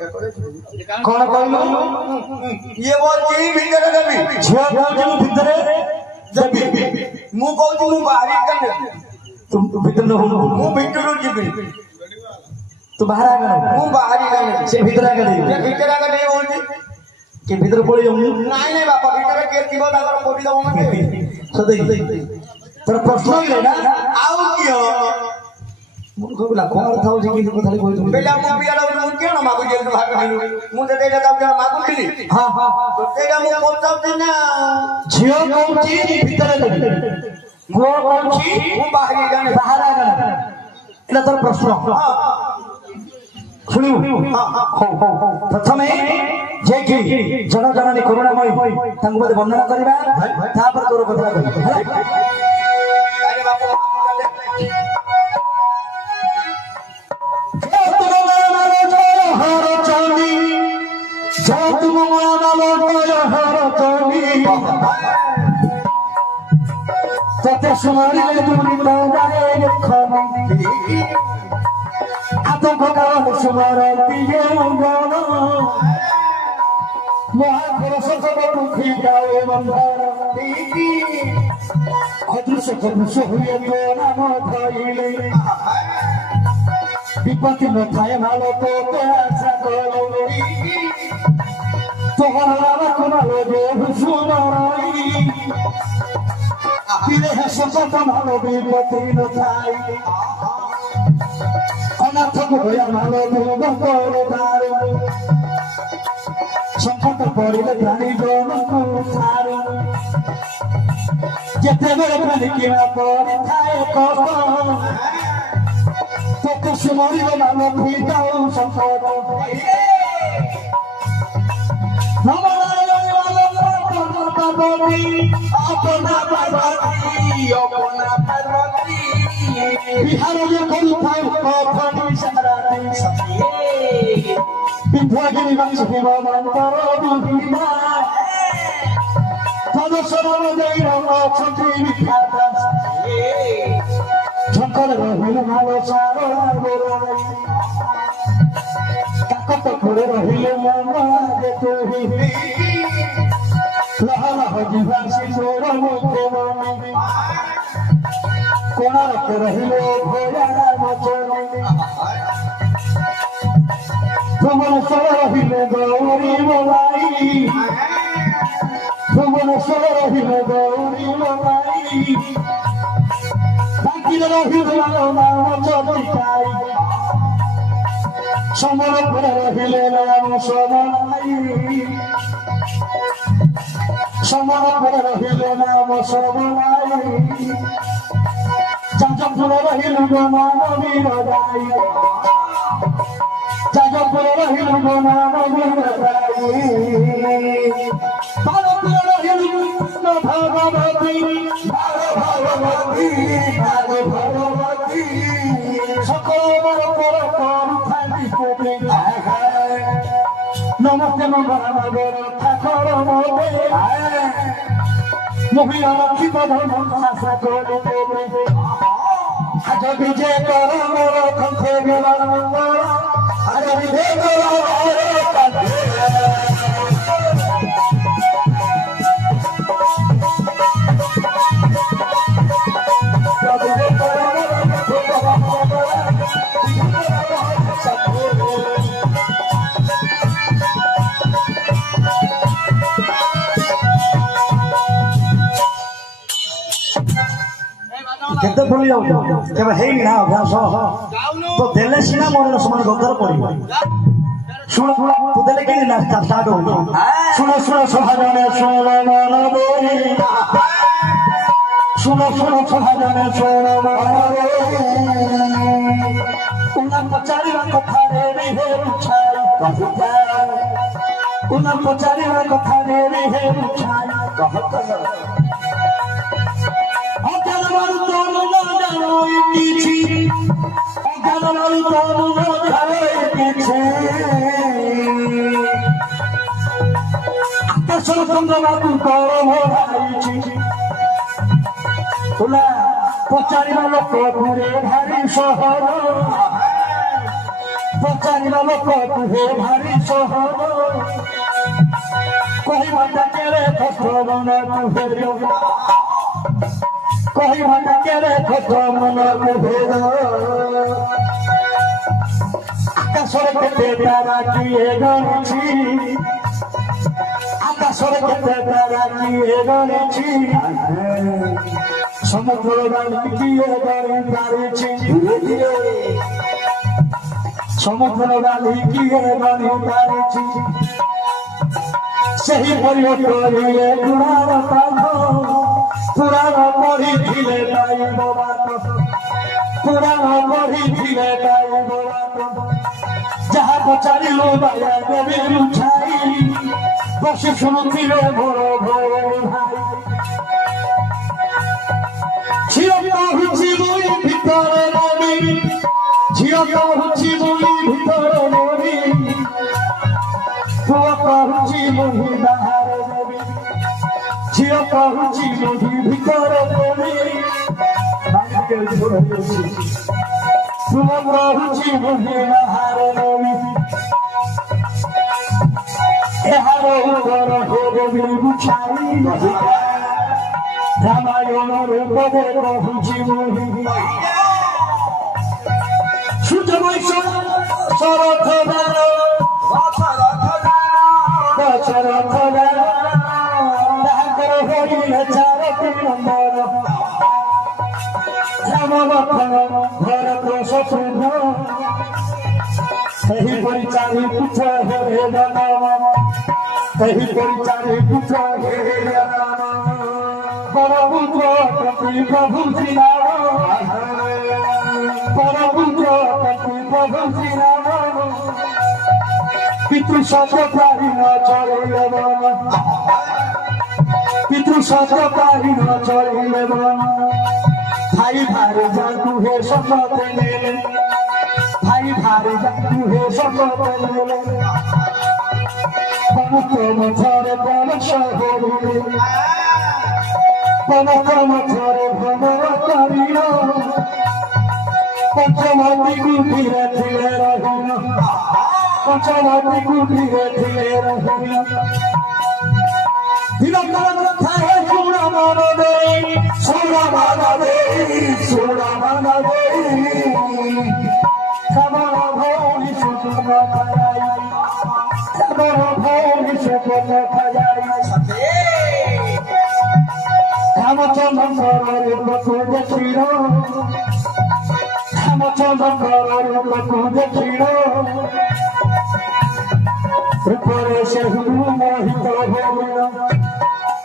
कौन कहलो ये बोलची भीतर देबी झियो कहू भीतर देबी मु कहू मु बाहरी कने तुम भीतर न हो मु भीतर जीबी तू बाहर आ गए मु बाहरी कने से भीतर आ गए ये भीतर आ गए बोलची के भीतर पड़ी जाऊ नाही नाही बापा भीतर के थिबो ताकर पोटी दबो मते सदै तर प्रश्न ले ना आउ कियो मुखला कोन थाउ जे कि कथाले कोइ तुम बेला मु बियाडा मु केन मागु जे भाग खाइनु मु ते देला ताउ केन मागु खिली हां हां तो तेरा मु कोताउ देना झियो कहूची भीतर ले मु कहूची मु बाहरी जाने बाहर आ गने एला तर प्रश्न हां सुनिउ हां हो प्रथमे जे कि जन जननी करुणामय तांगु मते वर्णना करबा तापर तोर कथा कहबा अरे बापू तते सुमारी दुनी तो जाने खमती आतंक का सुमारती ये गाना महापुरुष सब मुखी गाए बंधारती अदृश्य पुरुष हुए तो नाम धइले विपत्ति न थाए मालो तो आशा करोड़ी तोहरा कोनालो जे सुमाराई तिरे सपत मालो विपत्ति न थाई अनाथ को होया मालो तो बंदर दारू संकट पड़िले प्राणी जन को सारू जेते बेले प्राणी किना पड़े थाए कष्ट तो सुमरी नाम भीताऊ संकट अपना पार्वती बिहार में कोई थाई फटी सराती विद्यागिरी वंश के मन करो बिना तब सरल जय राम छत्री विख्यात झंकर रहिल मालो सारो बोलाई काकत खोले रहिल मन जे तू ही लहा लहा जीवासी तोर मुखे मनी कोणार्क रहिल भोया मचनी भुवनेश्वर रहिल गौरी बोलाई भुवनेश्वर रहिल गौरी बोलाई समरपुर रहिले नाम समलाई समरपुर रहिले नाम समलाई जाजपुर रहिले नाम वीरदाई जाजपुर रहिले नाम वीरदाई भारतपुर रहिले भगवती भगवती भगवती सकल पर थाकी कोटे नमस्ते मंगल मगर ठाकुर मोदे महिला रक्षित धर्म आशा करे आज विजय कर मोर कंठे गेला आज विजय कर केते बोली जाऊ केबे हेई ना अभ्यास तो देले सिना मोर समान गंधर पड़िबो सुन तू देले के ना स्टार्ट हो सुन सुन सहाजने सुन मन बोली सुन सुन सहाजने सुन मन बोली उना पचारीवा कथा रे हे उछाई कहता उना पचारीवा कथा रे हे उछाई कहता अगलवाल तोनु न जाई किछि अगलवाल तोनु न जाई किछि आकाश चंद्रमा तू कर मोराइछि तुला पचारिबा लोक पुरे भारी सहर पचारिबा लोक तुहे भारी सहज कहबाटा केरे खत्र मन तुहे कहबाटा केरे खत्र मन तुहे आकाशरे केते तारा किए गणिछि आकाशरे केते तारा किए गणिछि समुद्र बाली किए गणि पारिछि समुद्र बाली किए गणि पारिछि सही परिवर्तन पुराण काल पुराण पढ़ी पाइब बात पुराण पढ़ी पाइब बात जहाँ पचारिलु बाया देवी लुछाई बसी शुणुथिले मोर भोर भाई झियो कहुछि मुई भितरे नबी झियो कहुछि मुई भितरे नबी पुआ कहुछि मुई बाहर नबी झियो कहुछि मुई भितरे नबी पुआ कहुछि मुई बाहर नबी एहारो उगर हो देवी बुझाई रामायण रूपे कहुछि मुई शुद्ध वैष्णव शरथ दान दशरथ दान ताकर होइले चारति नंबर राम लक्ष्मण भरत शत्रुघ्न एही परि चारि पुत्र हे राम एही परि चारि पुत्र हे राम परपुत्र कपि प्रभु श्री राम परपुत्र कपि प्रभु श्री राम पितृ सत्य पारि न चलिले मन पितृ सत्य पारि न चलिले मन भाई भारे जातु हे सम्मत नेले भाई भारे जातु हे सम्मत नेले पमुक्रम थरे पलश होले पमुक्रम थरे भ्रमण करिल पंचमती कुटीरे थिले रहिल पंचमती कुटीरे थिले रहिल दिनकर कथा हे सुण मन दे सुण मन दे सुण मन दे खबर भौरी सुन खाई खबर भौरी सुन खाई रामचंद्र रूप देखिल रामचंद्र रूप देखिल रूपरे से मोहित होइल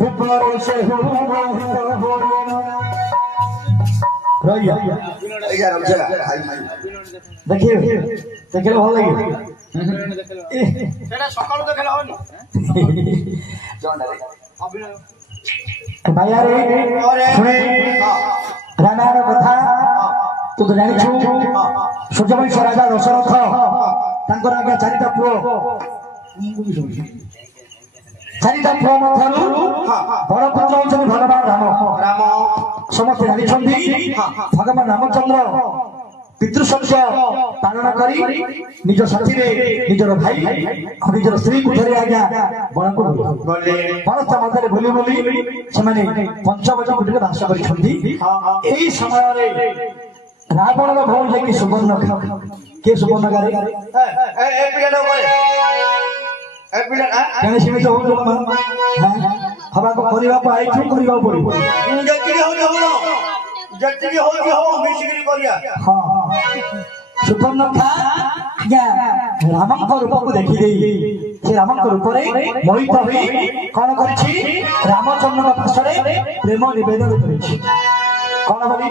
रूपरे से मोहित होइल देखिए देखिए भल लगे सकाल तो खेला होनी भाई शुणे रामायण कथा तू तो जानी सूर्यवंश राजा दशरथ तांकर आगे चारिटा पुओ चारिटा पुओ मध्यरु बड़ पुत्र होउछन भगवान राम राम समस्त जानी भगवान रामचंद्र पितृसत्य पालन करी निज साथी निजर भाई निजर स्त्री को धरी आज्ञा बन को गले परस्ता मध्य भूली भूली से पंचवज कुटी बास कर समय रावण भौज कि सुवर्ण किए सुवर्ण गारे हवा को करने सुपर्णखा राम रूप को देखी से राम रूप मोहित हो कौन कर रामचंद्र पार्श्वे प्रेम निवेदन कौन बोली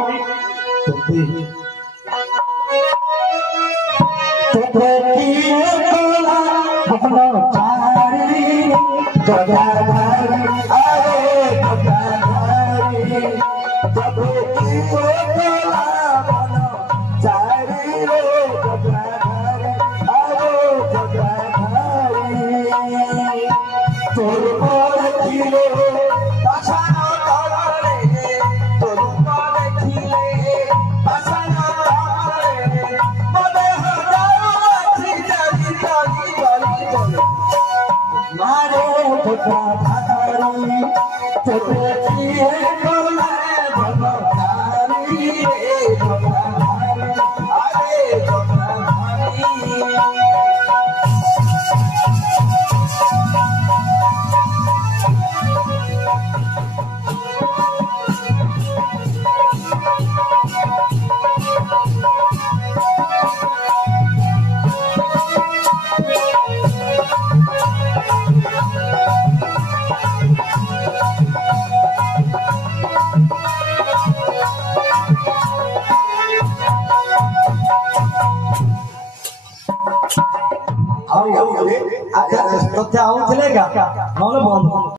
छोटा भारी छोटे किए बोले भगवानी छोटा भारी अरे छोटा भारी ଆଉ ତତେ ଆଉ ଥିଲେ ନହେଲେ ବନ୍ଦ